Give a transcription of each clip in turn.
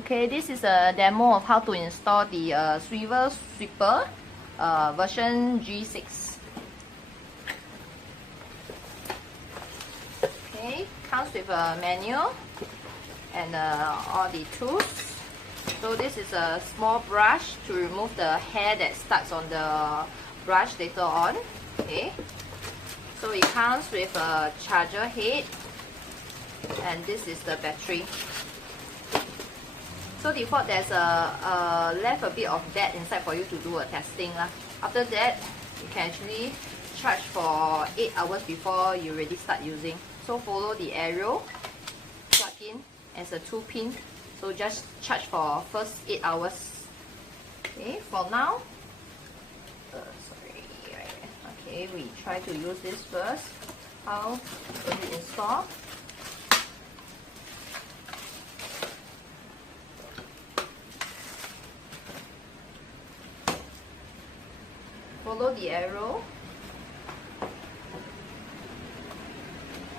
Okay, this is a demo of how to install the Swivel Sweeper version G6. Okay, comes with a manual and all the tools. So this is a small brush to remove the hair that starts on the brush later on. Okay, so it comes with a charger head, and this is the battery. So default there's left a bit of that inside for you to do a testing lah. After that, you can actually charge for 8 hours before you really start using. So follow the arrow, plug in as a 2-pin. So just charge for first 8 hours. Okay, for now, okay, we try to use this first. How do we install? Follow the arrow.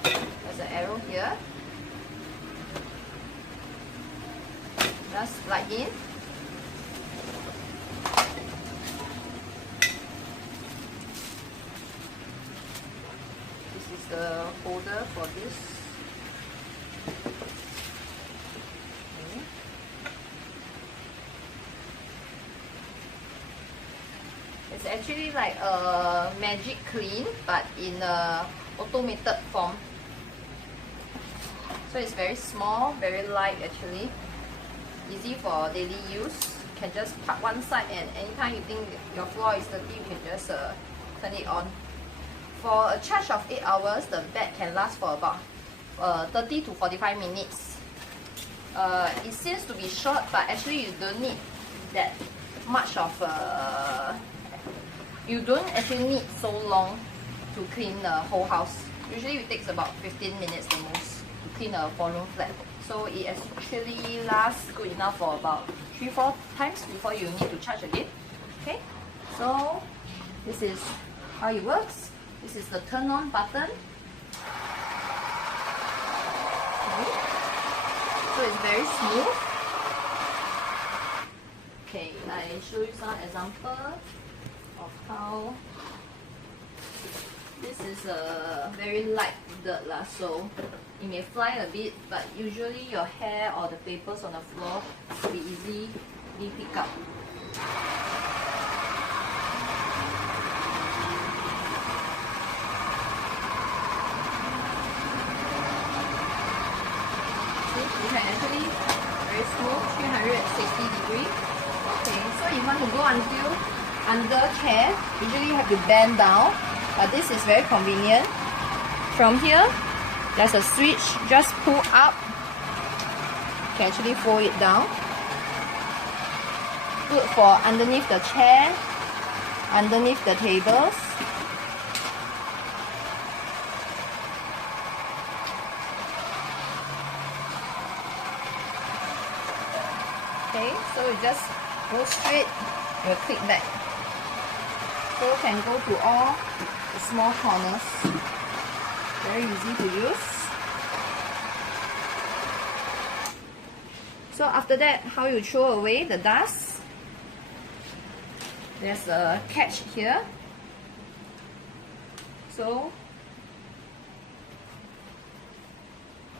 There's an arrow here. Just plug in. This is the holder for this. Okay. It's actually like a magic clean, but in a automated form. So it's very small, very light actually. Easy for daily use. You can just park one side, and anytime you think your floor is dirty, you can just turn it on. For a charge of 8 hours, the bat can last for about 30 to 45 minutes. It seems to be short, but actually you don't need that much of you don't actually need so long to clean the whole house. Usually it takes about 15 minutes the most to clean a 4-room flat. So it actually lasts good enough for about 3-4 times before you need to charge again. Okay, so this is how it works. This is the turn on button. Okay. So it's very smooth. Okay, I show you some example of how this is a very light dirt lah, so it may fly a bit, but usually your hair or the papers on the floor will be easily picked up. See, you can actually very smooth, 360 degrees. Okay, so you want to go until under chair, usually you have to bend down, but this is very convenient. From here, there's a switch, just pull up, you can actually fold it down. Good for underneath the chair, underneath the tables. Okay, so you just go straight, you click back. So you can go to all the small corners. Very easy to use. So after that, how you throw away the dust? There's a catch here. So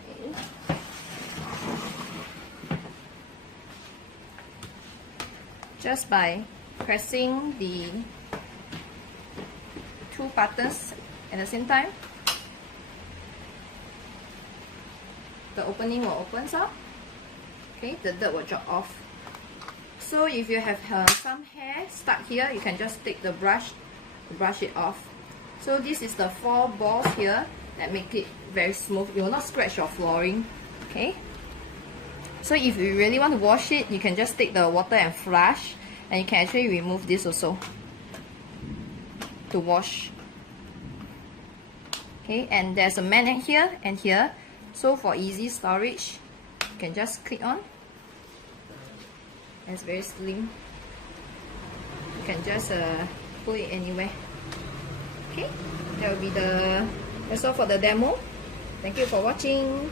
okay. Just by pressing the 2 buttons at the same time, the opening will open up. Okay, the dirt will drop off. So if you have some hair stuck here, you can just take the brush to brush it off. So this is the 4 balls here that make it very smooth. It will not scratch your flooring. Okay. So if you really want to wash it, you can just take the water and flush, and you can actually remove this also to wash. Okay, and there's a magnet here and here. So for easy storage, you can just click on. It's very slim. You can just put it anywhere. Okay, that will be that's all for the demo. Thank you for watching.